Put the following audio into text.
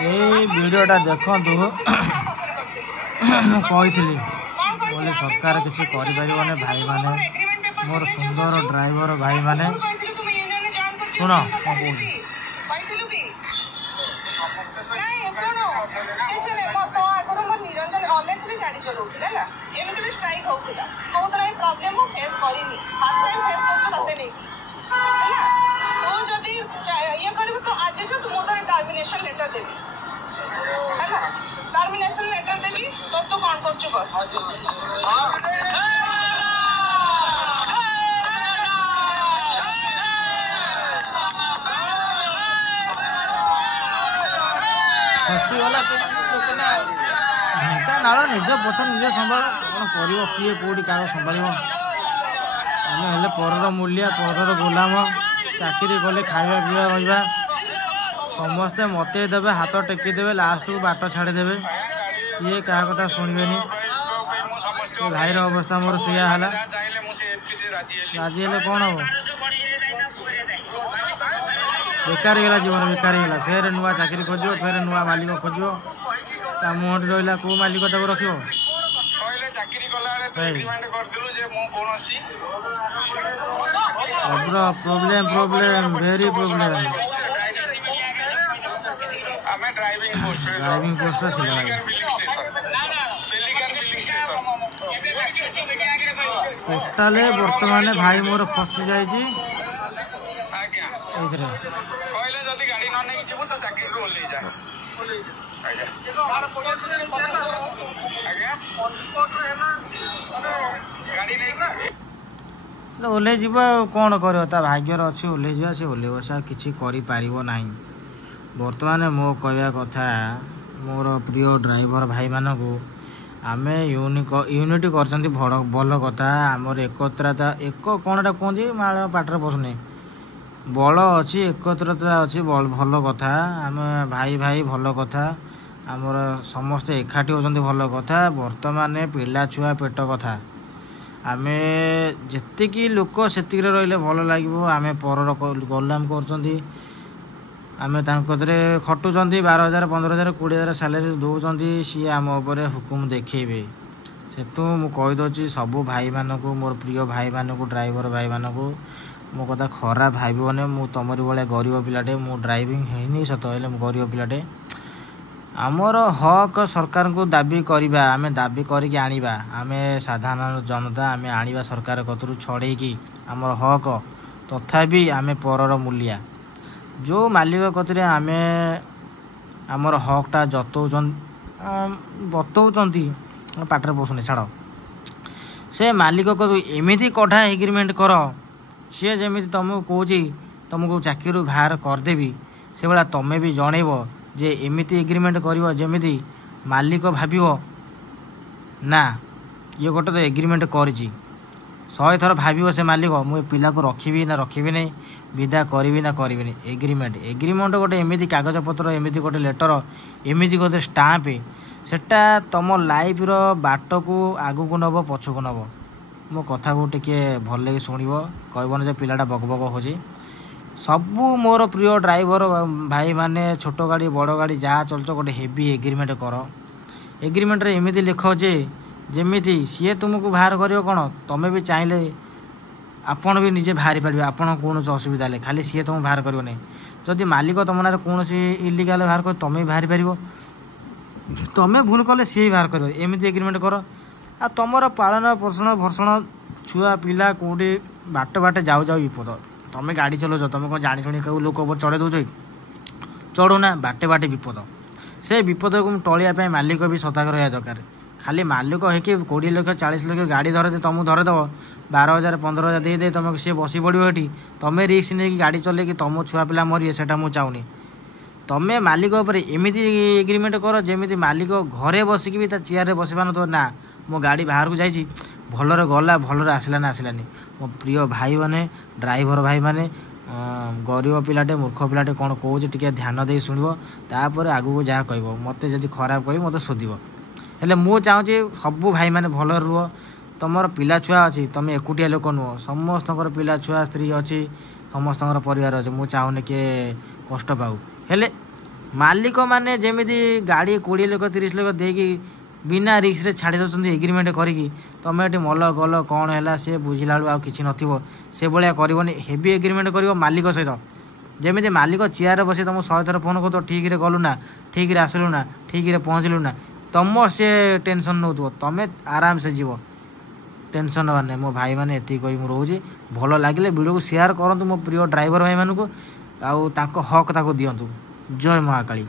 ये वीडियोटा देखु कही बोले सरकार किसी कर भाई माने मोर सुंदर ड्राइवर भाई माने शुण टर्मिनेशन लेटर देवी है टर्मिनेशन लेटर देवी तो तू कौन कर चुका फसीगला ढेंकानाल निज पछ निजे संभाल कौन कर किए कौटी क्या संभाल आम हेले परर मूल्य परर गोलाम चाकरी कले खाଇବା पिवा रहा समस्ते मते देवे हाथ टेकीदेवे लास्ट को बाट छाड़देवे किए क्या कथा शुणे भाईर अवस्था मोर सिया है राजी हेले कौन हम बेकार गला जीवन बेकार गला फेर नुआ चाकरी खोज फेर नुआ मालिक खोज मुहर रहा कौ मालिक रख problem problem very problem driving post total बर्तमान भाई मोर फसी जाइए ओह्लै जीव कौन कर भाग्यर अच्छे ओह्लै जा सी ओह्लै बसा किसी करना बर्तमान मो कहवा कथा मोर प्रिय ड्राइवर भाई मानक आम यूनिट कर भल कथा आमर एकत्रता एक कौनटा कहते माँ पाटर पशुनी बल अच्छी एकत्रता अच्छी भल कथा आम भाई भाई भल कथा आमर समस्ते एकाठी होती भल कथा बर्तमान पिला छुआ पेट कथा आम जी लोक से रही भल लगे आम पर गलाम कर आम खटुंट 12,000 15,000 20,000 सालारी दौरान सी आम उपर हुकुम देखेबे से तू मुझे सबू भाई मानक मोर प्रिय भाई मानक ड्राइवर भाई मानक मो कथा खराब भावने मु तमरी भाया गरीब पिलाटे मु ड्राइविंग है सत गरीब पिलाटे आमर हक सरकार को दाबी करवा आम दाबी करके आनिबा आम साधारण जनता आम आनिबा सरकार कतरू छड़ेकी आमर हक तथापि आम परर मूल्या जो मालिक कतरे आम आमर हकटा बतौंती पाटर पशुनी छाड़ से मालिक को एमती कढ़ा एग्रीमेंट कर सी जमी तुमको कौच तुमको चाकरी बाहर करदेवी से भाया तुम्हें भी जनइब जे एमती एग्रीमेंट कर जमी मालिक भाव ना ये गोटे तो एग्रीमेंट कर 100 थर भाव से मालिक मुझे पिला को रखी ना रखी नहीं विदा करी ना करी एग्रीमेंट एग्रीमेंट गोटे एमती कागज पत्र एमती गोटे लेटर एमती गोटे स्टाम्प सेटा तुम लाइफ रो बाट को आगू को नब पछ को नब मो कथा को टिके भल लगे शुणव कहबन जे पिलाटा बकबक हो सबू मोर प्रिय ड्राइवर भाई माने छोट गाड़ी बड़ गाड़ी जहाँ चलच गोटे हेवी एग्रीमेंट कर एग्रीमेंट एमती लिख जे जमीती सी तुमको बाहर कर कौन तुम्हें भी चाहिए आपण भी निजे बाहरी पारे आपन कौन असुविधा है खाली सी तुम बाहर कर जदि मालिक तुम ना कौन इलिगाल बाहर कर तुम्हें भी बाहरी पार तुम्हें भूल कले सी बाहर कर एमती एग्रीमेंट कर आ तुमर पालन पोषण भर्षण छुआ पिला कौटी बाट बाटे जाऊ जाऊ विपद तुम्हें गाड़ी चलाऊच तुम कौन जाणी शुणी कौ लोक चढ़े दौच चढ़ुना बाटे बाटे विपद से विपद को टलिया मालिक भी सतर्क रहा दरकार खाली मालिक है 20 लाख 40 लाख गाड़ी धरे तुमको धरेदेव 12,000 15,000 दे तुमको सी बसी पड़ो ये तुम्हें रिस्क नहीं गाड़ी चले कि तुम छुआ पिला मरिए से मुझे तुम्हें मालिक एमती एग्रीमेंट कर जमी मालिक घरे बसिक भी चेयर बस पार तो ना मो गाड़ी बाहर को जाइए भलरे गला भलरे आसला ना आसलानी मो प्रिय भाई माने ड्राइवर भाई माने गरीब पिलाटे मूर्ख पिलाटे कौन कौच टे ध्यान दे शुणव तापर आगू को जहाँ कह मत जब खराब कह मत शोध हेले मु चाहूँगी सबू भाई माने भल रुह तुम पिला छुआ अच्छी तुम एकुटिया लोक नुह समस्त पिला छुआ स्त्री अच्छी समस्त परिवार अच्छे मुझे चाहूनी किए कष्ट पाऊ हेले ମାଲିକ ମାନେ ଯେମିତି ଗାଡ଼ି 20 ଲକ୍ଷ 30 ଲକ୍ଷ ଦେଇକି ବିନା ରିକ୍ସରେ ଛାଡ଼ି ଦେଉଛନ୍ତି ଏଗ୍ରିମେଣ୍ଟ କରିକି, ତୁମେ ଏଠି ମଲ ଗଲ କ'ଣ ହେଲା ସେ ବୁଝିଲା ବେଳକୁ ଆଉ କିଛି ନଥିବ, ସେଭଳିଆ କରିବନି। ହେଭି ଏଗ୍ରିମେଣ୍ଟ କରିବ ମାଲିକ ସହିତ, ଯେମିତି ମାଲିକ ଚେୟାରରେ ବସି ତୁମକୁ 100 ଥର ଫୋନ୍ କରୁଥିବ, ଠିକ୍ରେ ଗଲୁ ନା, ଠିକ୍ରେ ଆସିଲୁ ନା, ଠିକ୍ରେ ପହଞ୍ଚିଲୁ ନା, ତୁମ ସେ ଟେନସନ୍ ନେଉଥିବ, ତୁମେ ଆରାମସେ ଯିବ, ଟେନସନ୍ ନେବାର ନାହିଁ। ମୋ ଭାଇମାନେ ଏତିକି କହି ମୁଁ ରହୁଛି। ଭଲ ଲାଗିଲେ ଭିଡ଼ିଓକୁ ସେୟାର କରନ୍ତୁ ମୋ ପ୍ରିୟ ଡ୍ରାଇଭର ଭାଇମାନଙ୍କୁ, ଆଉ ତାଙ୍କ ହକ୍ ତାକୁ ଦିଅନ୍ତୁ। ଜୟ ମହାକାଳୀ।